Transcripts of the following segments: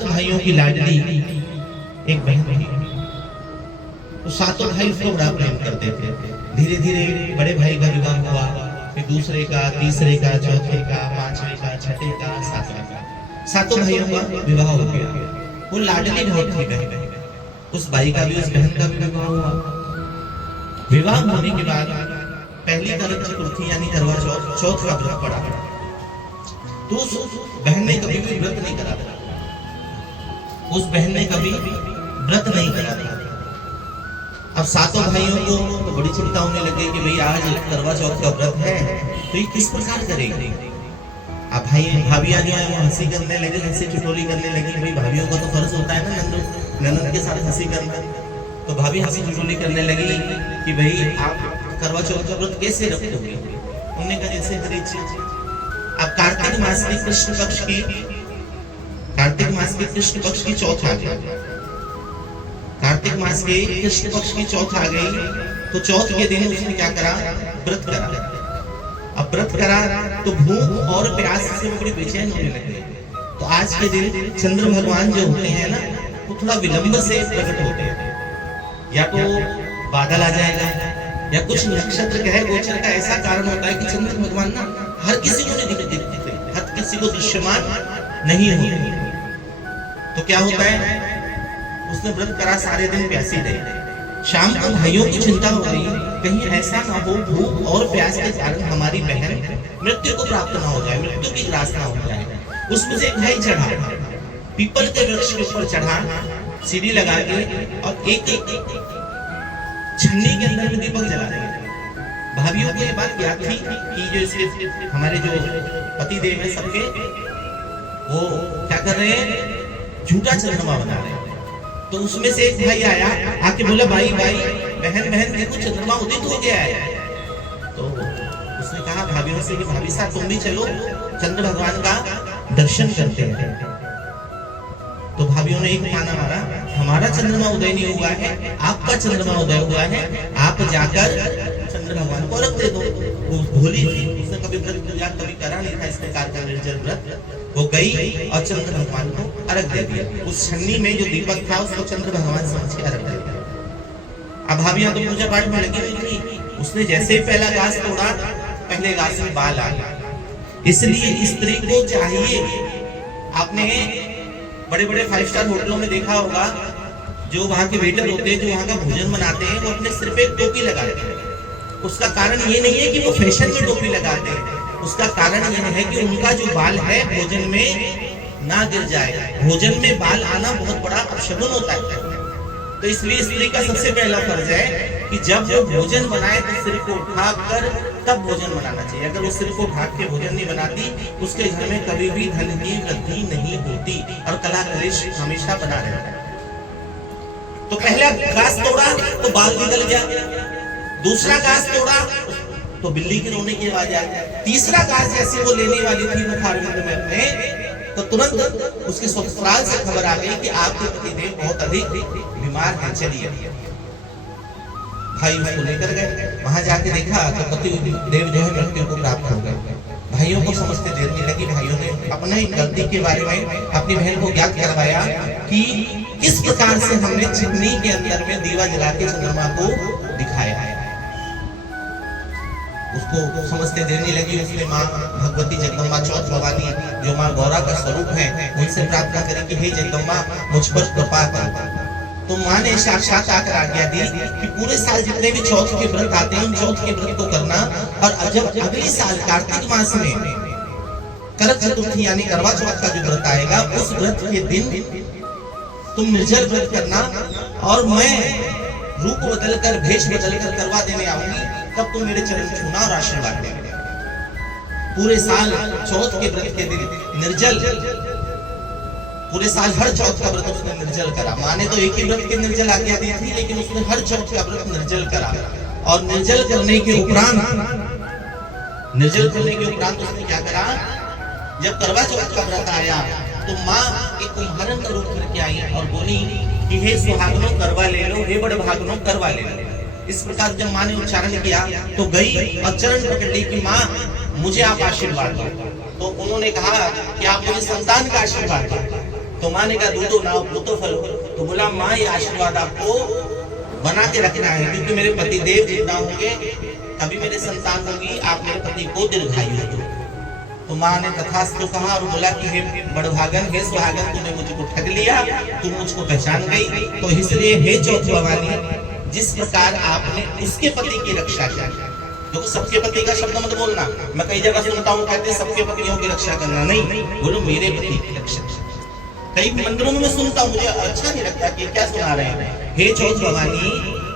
सात भाइयों की लाडली एक बहन थी। तो सातों भाई उसको बड़ा प्रेम करते थे। धीरे धीरे बड़े भाई का विवाह हुआ, फिर दूसरे का, तीसरे का, चौथे का, पांचवे का, छठे का, सातवें का, सातों भाइयों का विवाह हो गया। वो लाडली बहुत थी बहन, उस भाई का भी उस बहन का भी विवाह हुआ। विवाह होने के बाद पहली करवा चतुर्थी यानी करवा चौथ, चौथ का व्रत पड़ा। तो उस बहन ने कभी भी व्रत नहीं करा था, उस बहन ने कभी व्रत नहीं करा था। अब सातों भाइयों को तो बड़ी चिंता होने लगी कि भाई आज करवा चौथ का व्रत है, तो ये किस प्रकार करेंगे। अब भाई भाभियां जो है वो हंसी करने लगे, हंसी ठिठोली करने लगी। भाई भाभियों का तो फर्ज होता है ना ननद के साथ हंसी करना। तो भाभी हंसी ठिठोली करने लगी कि भाई आप करवा चौथ का व्रत कैसे रखोगे। उन्होंने कहा जैसे हर एक चीज। अब कार्तिक मास की कृष्ण पक्ष की चौथ आ गई। कार्तिक मास के कृष्ण पक्ष की चौथ आ गई। तो चौथ के दिन उसने क्या करा, व्रत करा। अब व्रत करा तो भूख और प्यास से बड़े बेचैन होने लगे। तो आज के दिन चंद्र भगवान जो होते हैं ना, वो थोड़ा विलंब से प्रकट होते हैं। या तो बादल आ जाएगा, या कुछ नक्षत्र कहे गोचर का ऐसा कारण होता है कि चंद्र भगवान ना हर किसी को नहीं दिखते, हर किसी को दृश्यमान नहीं होते। तो क्या होता है, उसने व्रत करा, सारे दिन प्यासी रही। शाम को भाइयों की चिंता हो गई, कहीं ऐसा ना हो भूख और प्यास के कारण हमारी बहन मृत्यु को प्राप्त ना हो जाए, मृत्यु की ग्रास ना हो जाए। उसमें से एक भाई चढ़ा, पीपल के वृक्ष के ऊपर चढ़ा, सीढ़ी लगा के और एक छन्नी के अंदर में दीपक जला दिया। भाभियों को ये बात याद थी कि जो इसके हमारे जो पति देव है सबके, वो क्या कर रहे हैं, झूठा चंद्रमा बना रहे हैं। तो उसमें से एक भाई आया, आके बोला भाई बहन देखो चंद्रमा उदित हो गया है। तो उसने कहा भाभियों से कि भाभी साहब तुम भी चलो, चंद्र भगवान का दर्शन करते हैं। तो भाभियों ने एक ताना मारा, हमारा चंद्रमा उदय नहीं हुआ है, आपका चंद्रमा उदय हुआ है, आप जाकर चंद्र भगवान को अर्घ दे दो। वो भोली थी, उसने कभी व्रत पूजा कभी करा नहीं था इस प्रकार का निर्जल व्रत। वो गई और चंद्र भगवान को अर्घ दे दिया। उस छन्नी में जो दीपक था उसको चंद्र भगवान समझ के अर्घ दे दिया। अब भाभियां तो पूजा पाठ में लगी हुई थी। उसने जैसे ही पहला घास तोड़ा, पहले घास में बाल आ गया। इसलिए स्त्री को चाहिए, आपने बड़े बड़े 5 स्टार होटलों में देखा होगा, जो वहाँ के वेटर होते हैं, जो वहाँ का भोजन बनाते हैं, वो अपने सिर पे एक टोपी लगाते हैं। उसका कारण ये नहीं है कि वो फैशन में टोपी लगाते हैं, उसका कारण यह है कि उनका जो बाल है भोजन में ना गिर जाए। भोजन में बाल आना बहुत बड़ा अपशगुन होता है। तो इसलिए स्त्री का सबसे पहला फर्ज है कि जब वो भोजन बनाए तो सिर को उठाकर तब भोजन बनाना चाहिए। अगर वो सिर को ढाक के भोजन नहीं बनाती, उसके घर में कभी भी धन की वृद्धि नहीं होती और कला कलेश हमेशा बना रहता है। तो पहला घास तोड़ा तो बाल निकल गया, दूसरा घास तोड़ा तो बिल्ली के रोने की आवाज आई, तीसरा घास जैसे वो लेने वाली थी मुखारविंद में अपने, तो तुरंत उसके ससुराल से खबर आ गई कि आपके पतिदेव बहुत अधिक बीमार हैं, चलिए। भाई उसको लेकर गए, वहां जाके देखा तो पतिदेव जो है मृत्यु को प्राप्त हो गए। भाइयों को समझते देर नहीं लगी। भाइयों ने अपने ही गलती के बारे में अपनी बहन को ज्ञात करवाया कि किस प्रकार से हमने चिमनी के अंदर में दीवा जला के चंद्रमा को दिखाया है। उसको समझते देर नहीं लगी। उसने माँ भगवती जगदम्बा चौथ भवानी जो माँ गौरा का स्वरूप है, उनसे प्रार्थना करी कि हे जगदम्बा मुझ पर कृपा कर। तो माँ ने साक्षात आकर आज्ञा दी कि पूरे साल जितने भी चौथ के व्रत आते हैं उन चौथ के व्रत को करना, और जब अगले साल कार्तिक मास में करक चतुर्थी यानी करवा चौथ का जो व्रत आएगा, उस व्रत के दिन तुम निर्जल व्रत करना, और मैं रूप बदलकर भेष बदलकर करवा देने आऊंगी, तब तुम मेरे चरण छूना और आशीर्वाद देंगे। पूरे साल चौथ के व्रत के दिन निर्जल, पूरे साल हर चौथ का व्रत उसने निर्जल करा। माँ ने तो एक ही व्रत के निर्जल आज्ञा दी थी, लेकिन उसने हर चौथ का व्रत निर्जल करा। और निर्जल करने के उपरांत उसने क्या करा, जब करवा चौथ का व्रत आया तो माँ एक कुम्हारन का रूप करके आई और बोली कि हे सुहागनों करवा ले लो, हे बड़े भागनों करवा ले लो। इस प्रकार जब माँ ने उच्चारण किया तो गई और चरण पकड़ ली कि माँ मुझे आप आशीर्वाद दो। तो उन्होंने कहा कि आप मुझे संतान का आशीर्वाद दो। तो माँ ने कहा दूधो नाव पूतो फलो। तो बोला माँ ये आशीर्वाद आपको बना के रखना है, क्योंकि मेरे पति देव जिंदा होंगे तभी मेरे संतान होगी, आप मेरे पति को दीर्घायु दो। तो माँ ने तथास्तु कहा और बोला कि हे बड़भागन, हे सुहागन, तूने मुझको ठग लिया, तू मुझको पहचान गई, तो इसलिए हे चौथ भवानी, जिस प्रकार आपने उसके पति की रक्षा की, देखो सबके पति का शब्द मत बोलना, मैं कई जगह सुनता हूँ कहते हैं सबके पतियों की रक्षा करना, नहीं, बोलो मेरे पति की रक्षा। कई मंदिरों में मैं सुनता हूँ, मुझे अच्छा नहीं लगता कि क्या सुना रहे हैं। हे चौथ भवानी,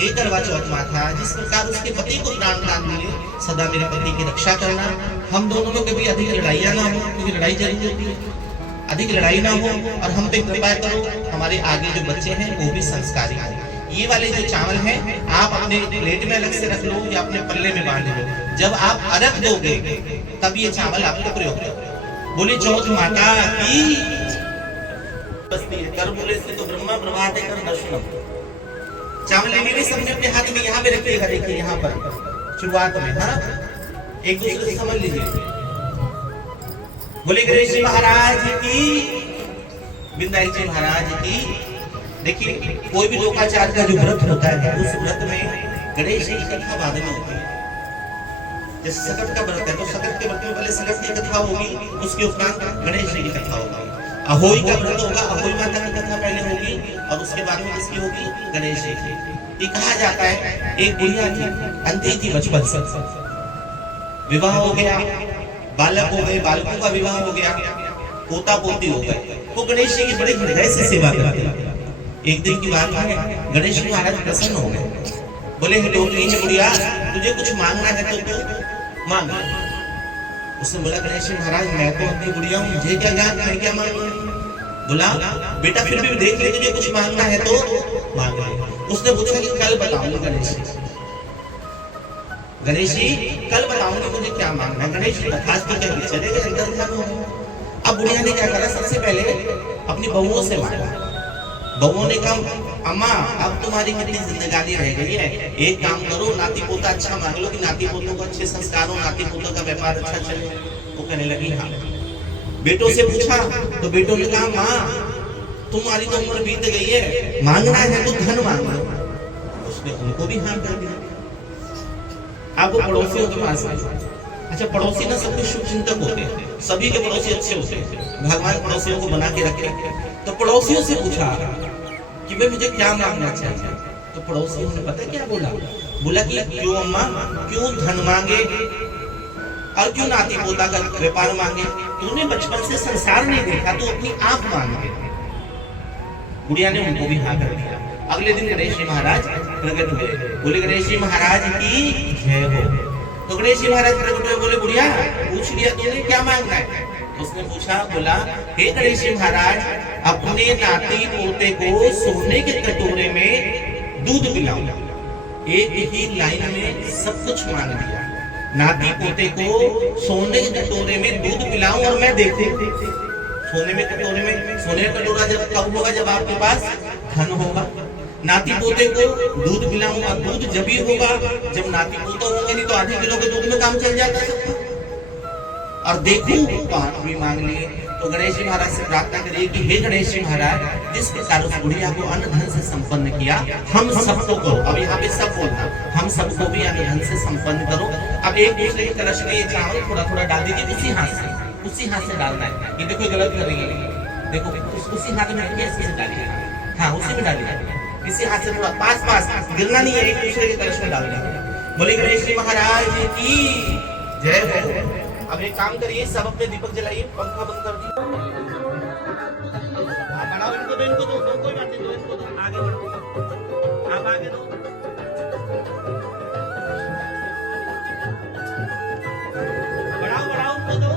हे करवा चौथ माता, जिस प्रकार उसके पति को प्राण दान मिले, सदा मेरे पति की रक्षा करना। हम दोनों में कभी अधिक लड़ाइयाँ ना हो, क्योंकि लड़ाई जरूर होती है, अधिक लड़ाई ना हो, और हम पे कृपा करो, हमारे आगे जो बच्चे हैं वो भी संस्कारी हो। ये वाले जो चावल हैं आप अपने प्लेट में अलग से रख लो या अपने पल्ले में बांध लो, जब आप अर्घ दोगे तब ये चावल आपको प्रयोग करो। बोले चौथ माता की बस्ती है, कर बोले से तो ब्रह्मा प्रभाते कर दर्शनम। चावल लेने में सबने अपने हाथ में यहाँ पे रखिएगा, देखिए यहाँ पर शुरुआत में, हाँ एक दूसरे से समझ लीजिए। बोले गणेश जी महाराज की, विंध्याचल जी महाराज की। देखिए कोई भी लोकाचार का जो व्रत होता है उस व्रत में गणेश जी की कथा बाद में होती है। जैसे सकट का व्रत है तो सकट के व्रत में पहले सकट की कथा होगी, उसके उपरांत गणेश जी की कथा होगी। अहोई का व्रत होगा, अहोई माता की कथा पहले होगी और उसके बाद में किसकी होगी, गणेश जी की। ये कहा जाता है एक बुढ़िया थी, अंधी थी बचपन से, विवाह हो गया, बालक हो गए, बालकों का विवाह हो गया, पोता पोती हो गए, वो गणेश जी की बड़ी हृदय से सेवा करते। एक दिन की बात है, गणेश जी महाराज प्रसन्न हो गए, बोले हे लोटनी है बुढ़िया, तुझे कुछ मांगना है तो तू मांग। उसने बोला गणेश जी महाराज मैं तो अपनी बुढ़िया हूँ, मुझे क्या ज्ञान, मैं क्या मांगू। बोला बेटा फिर भी देख ले, तुझे कुछ मांगना है तो मांग ले। उसने पूछा कि कल बताऊंगी गणेश जी, गणेश जी कल बताऊंगी मुझे क्या मांगना है। गणेश जी तथास्तु कह के चले गए, अंदर ध्यान हो गया। अब बुढ़िया ने क्या करा, सबसे पहले अपनी बहुओं से मांगा। बहुओं ने कहा अम्मा अब तुम्हारी कितनी जिंदगानी रह गई है, एक काम करो, नाती पोता अच्छा मांग लो कि नाती पोतों को अच्छे संस्कार हो, नाती पोतों का व्यापार अच्छा चले। वो कहने लगी हाँ। बेटों से पूछा तो बेटों ने कहा माँ तुम्हारी तो उम्र बीत गई है, मांगना है तो धन मांग लो। उसने उनको भी हाँ कर दिया। अब वो पड़ोसियों के पास आए। अच्छा पड़ोसी ना सबके शुभ चिंतक होते हैं, सभी के पड़ोसी अच्छे होते हैं, भगवान पड़ोसियों को बना के रखे। तो पड़ोसियों से पूछा कि भाई मुझे क्या मांगना चाहिए, तो पड़ोसियों ने पता क्या बोला, बोला कि क्यों अम्मा, क्यों धन मांगे और क्यों नाती पोता का व्यापार मांगे, तूने बचपन से संसार नहीं देखा, तू अपनी आंख मांगे। बुढ़िया ने उनको भी हाँ कर दिया। अगले दिन गणेश जी महाराज प्रकट हुए, बोले गणेश जी महाराज की जय हो। तो गणेश जी महाराज प्रकट हुए, बोले बुढ़िया पूछ लिया तूने क्या मांगना है। उसने पूछा, बोला हे गणेश जी महाराज अपने नाती पोते को सोने के कटोरे में दूध पिलाऊं। एक ही लाइन में सब कुछ मांग दिया, नाती पोते को सोने के कटोरे में दूध पिलाऊं और मैं देखूं। सोने में कटोरे में, सोने का कटोरा जब कब होगा, जब आपके पास धन होगा। नाती पोते को दूध पिलाऊं और दूध जब ही होगा जब नाती पोता होंगे, नहीं तो आधे किलो के दूध में काम चल जाता है। और देखूं तो आप भी मांग लिए। तो गणेश जी महाराज से प्रार्थना करिए कि हे गणेश जी महाराज जिस प्रकार उस बुढ़िया को अन्न धन से संपन्न किया, हम सबको करो। अब यहाँ पे सब बोलना, हम सबको भी अन्न धन से संपन्न करो। अब एक दूसरे के कलश में ये चावल थोड़ा थोड़ा डाल दीजिए, उसी हाथ से डालना है। ये देखो गलत कर रही है, देखो उसी हाथ में रखिए, ऐसे डालिए, हाँ उसी में डालिए, इसी हाथ से थोड़ा पास गिरना नहीं है, एक दूसरे के कलश में डालना है। बोले गणेश जी महाराज की जय हो। अब एक काम करिए, सब अपने दीपक जलाइए, पंखा बंद कर दीजिए। बढ़ाओ इनको दो, कोई बात नहीं, इनको दो, आगे बढ़ो, आप आगे दो। बढ़ाओ उनको दो।